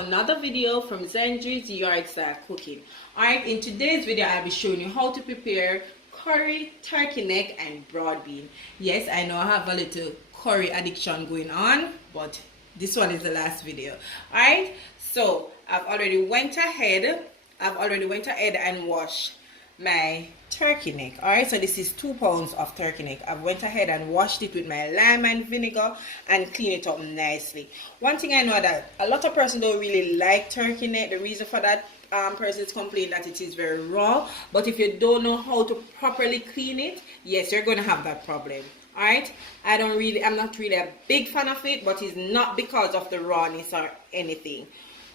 another video from Zenji's Yard Style Cooking. Alright, in today's video I'll be showing you how to prepare curry, turkey neck and broad bean. Yes, I know I have a little curry addiction going on, but this one is the last video. Alright, so I've already went ahead and washed my turkey neck. Alright, so this is 2 pounds of turkey neck. I went ahead and washed it with my lime and vinegar and clean it up nicely. One thing I know that a lot of persons don't really like turkey neck. The reason for that, persons complain that it is very raw, but if you don't know how to properly clean it, yes, you're going to have that problem. Alright, I'm not really a big fan of it, but it's not because of the rawness or anything.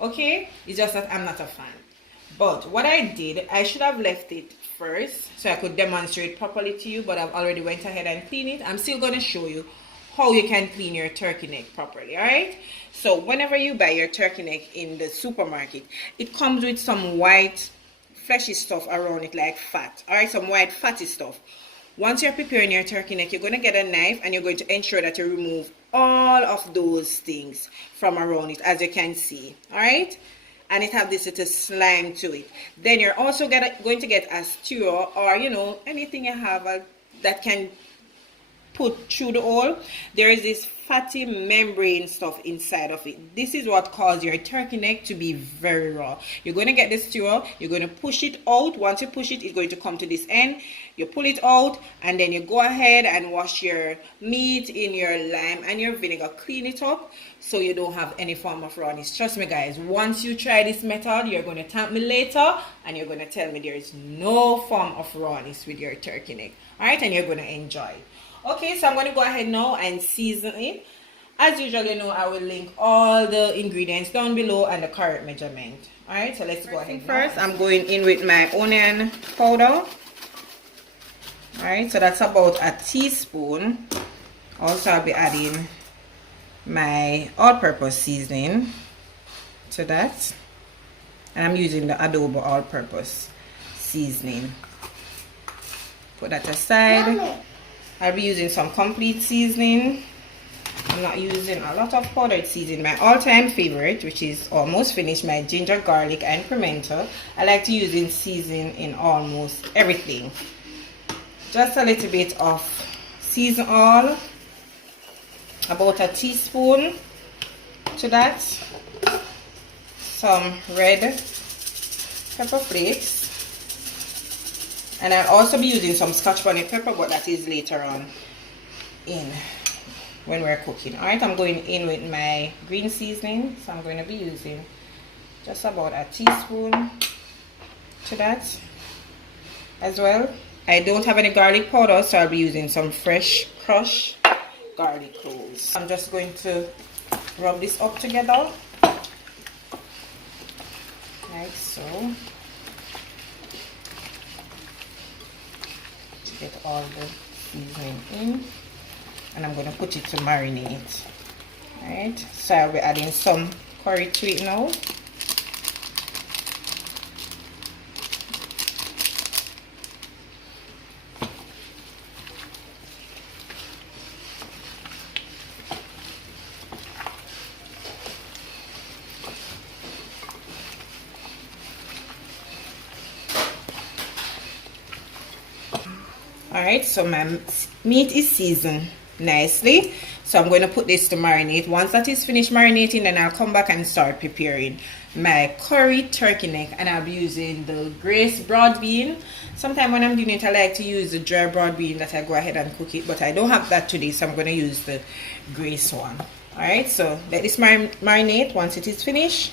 Okay, it's just that I'm not a fan. But what I did, I should have left it first so I could demonstrate properly to you, but I've already went ahead and cleaned it. I'm still going to show you how you can clean your turkey neck properly. Alright, so whenever you buy your turkey neck in the supermarket, it comes with some white fleshy stuff around it, like fat. Alright, some white fatty stuff. Once you're preparing your turkey neck, you're going to get a knife and you're going to ensure that you remove all of those things from around it, as you can see. Alright, and it have this little slime to it. Then you're also going to get a skewer, or anything you have that can put through the hole. There is this fatty membrane stuff inside of it. This is what causes your turkey neck to be very raw. You're going to get the skewer, you're going to push it out. Once you push it, it's going to come to this end. You pull it out and then you go ahead and wash your meat in your lime and your vinegar. Clean it up so you don't have any form of rawness. Trust me guys, once you try this method, you're going to thank me later and you're going to tell me there is no form of rawness with your turkey neck. Alright, and you're going to enjoy it. Okay, so I'm going to go ahead now and season it. As usual, I will link all the ingredients down below and the correct measurement. Alright, so let's go ahead. First, I'm going in with my onion powder. Alright, so that's about a teaspoon. Also, I'll be adding my all-purpose seasoning to that. And I'm using the adobo all-purpose seasoning. Put that aside. I'll be using some complete seasoning. I'm not using a lot of powdered seasoning. My all-time favorite, which is almost finished, my ginger, garlic, and pimento. I like to use in seasoning in almost everything. Just a little bit of season oil, about a teaspoon to that. Some red pepper flakes. And I'll also be using some scotch bonnet pepper, but that is later on when we're cooking. Alright, I'm going in with my green seasoning. So I'm going to be using just about a teaspoon to that as well. I don't have any garlic powder, so I'll be using some fresh crushed garlic cloves. I'm just going to rub this up together like so. Get all the seasoning in, and I'm going to put it to marinate. Alright, so I'll be adding some curry to it now. Alright, so my meat is seasoned nicely, so I'm going to put this to marinate. Once that is finished marinating, then I'll come back and start preparing my curry turkey neck, and I'll be using the Grace broad bean. Sometimes when I'm doing it, I like to use the dry broad bean that I go ahead and cook it, but I don't have that today, so I'm going to use the Grace one. Alright, so let this marinate. Once it is finished,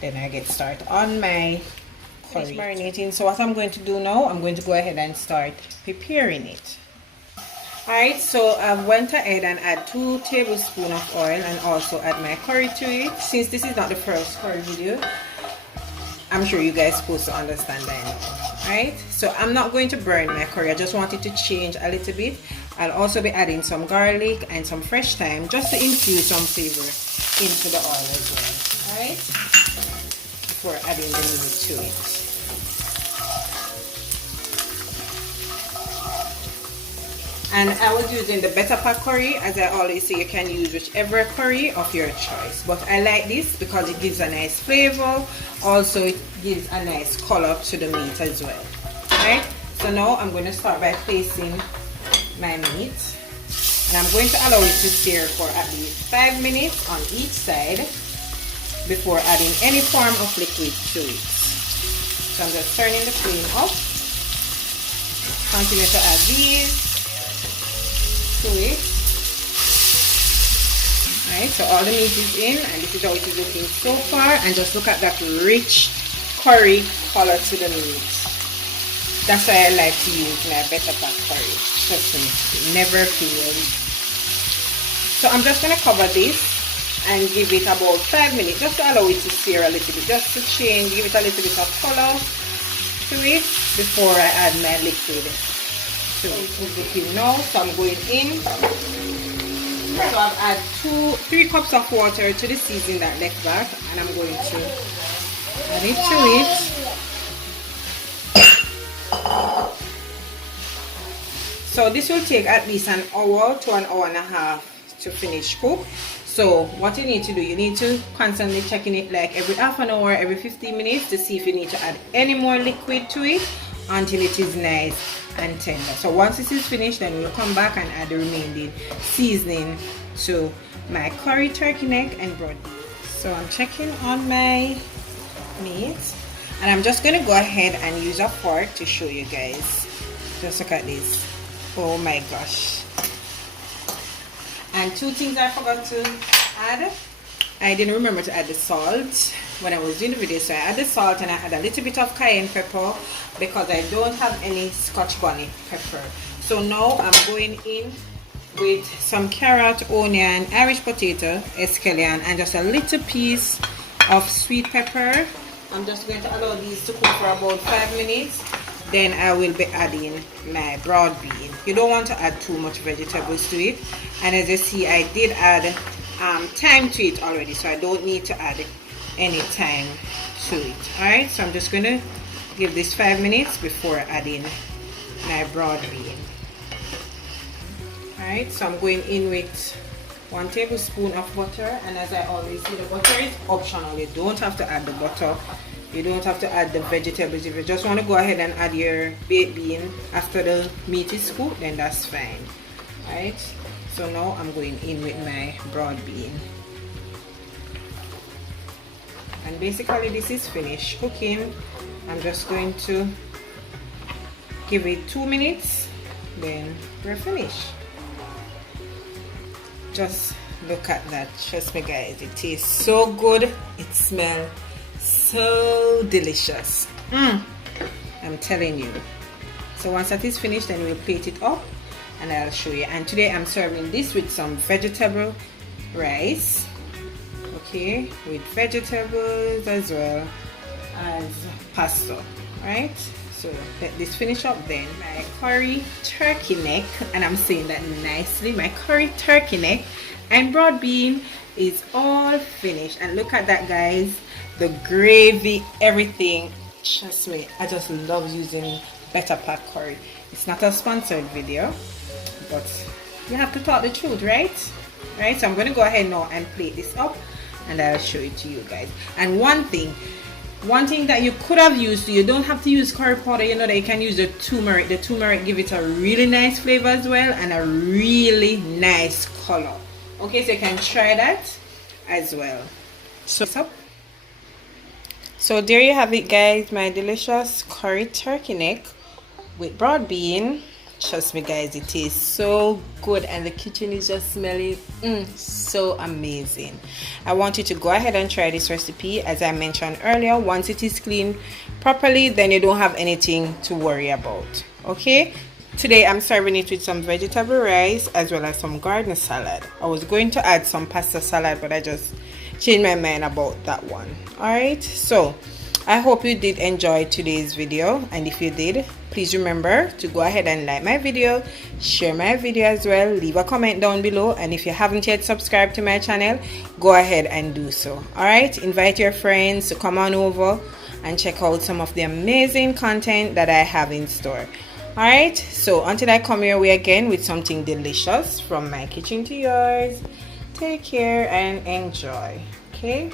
then I get started on my curry. Marinating. So what I'm going to do now, I'm going to go ahead and start preparing it. Alright, so I went ahead and add 2 tablespoons of oil and also add my curry to it. Since this is not the first curry video, I'm sure you guys are supposed to understand that. Alright, so I'm not going to burn my curry. I just want it to change a little bit. I'll also be adding some garlic and some fresh thyme just to infuse some flavor into the oil as well. Alright, before adding the meat to it. And I was using the Better Pack curry. As I always say, you can use whichever curry of your choice, but I like this because it gives a nice flavor. Also, it gives a nice color to the meat as well. Alright, so now I'm going to start by placing my meat, and I'm going to allow it to sear for at least 5 minutes on each side before adding any form of liquid to it. So I'm just turning the flame up. Continue to add these to it. Right, so all the meat is in, and this is how it is looking so far. And just look at that rich curry color to the meat. That's why I like to use my Better Pack curry. Trust me, it never fails. So I'm just going to cover this and give it about 5 minutes, just to allow it to sear a little bit, just to change, give it a little bit of color to it before I add my liquid. So it's looking now, so I'm going in. So I've added 3 cups of water to the seasoning that left back, and I'm going to add it to it. So this will take at least an hour to an hour and a half to finish cook. So what you need to do, you need to constantly checking it like every half an hour, every 15 minutes to see if you need to add any more liquid to it until it is nice and tender. So once this is finished, then we'll come back and add the remaining seasoning to my curry turkey neck and broad beef. So I'm checking on my meat, and I'm just going to go ahead and use a fork to show you guys. Just look at this. Oh my gosh. And 2 things I forgot to add. I didn't remember to add the salt when I was doing the video, so I add the salt, and I add a little bit of cayenne pepper because I don't have any Scotch bonnet pepper. So now I'm going in with some carrot, onion, Irish potato, escallion, and just a little piece of sweet pepper. I'm just going to allow these to cook for about 5 minutes. Then I will be adding my broad bean. You don't want to add too much vegetables to it, and as you see, I did add thyme to it already, so I don't need to add any thyme to it. Alright, so I'm just going to give this 5 minutes before adding my broad bean. Alright, so I'm going in with 1 tablespoon of butter, and as I always say, the butter is optional. You don't have to add the butter. You don't have to add the vegetables. If you just want to go ahead and add your baked bean after the meat is cooked, then that's fine. Alright, so now I'm going in with my broad bean. And basically this is finished cooking. I'm just going to give it 2 minutes, then we're finished. Just look at that. Trust me guys, it tastes so good. It smells so delicious. I'm telling you. So once that is finished, then we'll plate it up and I'll show you. And today I'm serving this with some vegetable rice, okay, with vegetables as well as pasta. Right, so let this finish up. Then my curry turkey neck, and I'm saying that nicely, my curry turkey neck and broad bean is all finished. And look at that guys, the gravy, everything. Trust me, I just love using Better Pack curry. It's not a sponsored video, but you have to talk the truth, right? So I'm going to go ahead now and plate this up and I'll show it to you guys. And one thing that you could have used, you don't have to use curry powder, you know that you can use the turmeric. The turmeric give it a really nice flavor as well and a really nice color. Okay, so you can try that as well. So there you have it guys, my delicious curry turkey neck with broad bean. Trust me guys, it tastes so good and the kitchen is just smelling so amazing. I want you to go ahead and try this recipe. As I mentioned earlier, once it is cleaned properly, then you don't have anything to worry about. Okay, today I'm serving it with some vegetable rice as well as some garden salad. I was going to add some pasta salad, but I just changed my mind about that one. Alright, so I hope you did enjoy today's video, and if you did, please remember to go ahead and like my video, share my video as well, leave a comment down below, and if you haven't yet subscribed to my channel, go ahead and do so. Alright, invite your friends to come on over and check out some of the amazing content that I have in store. Alright, so until I come your way again with something delicious from my kitchen to yours, take care and enjoy. Okay.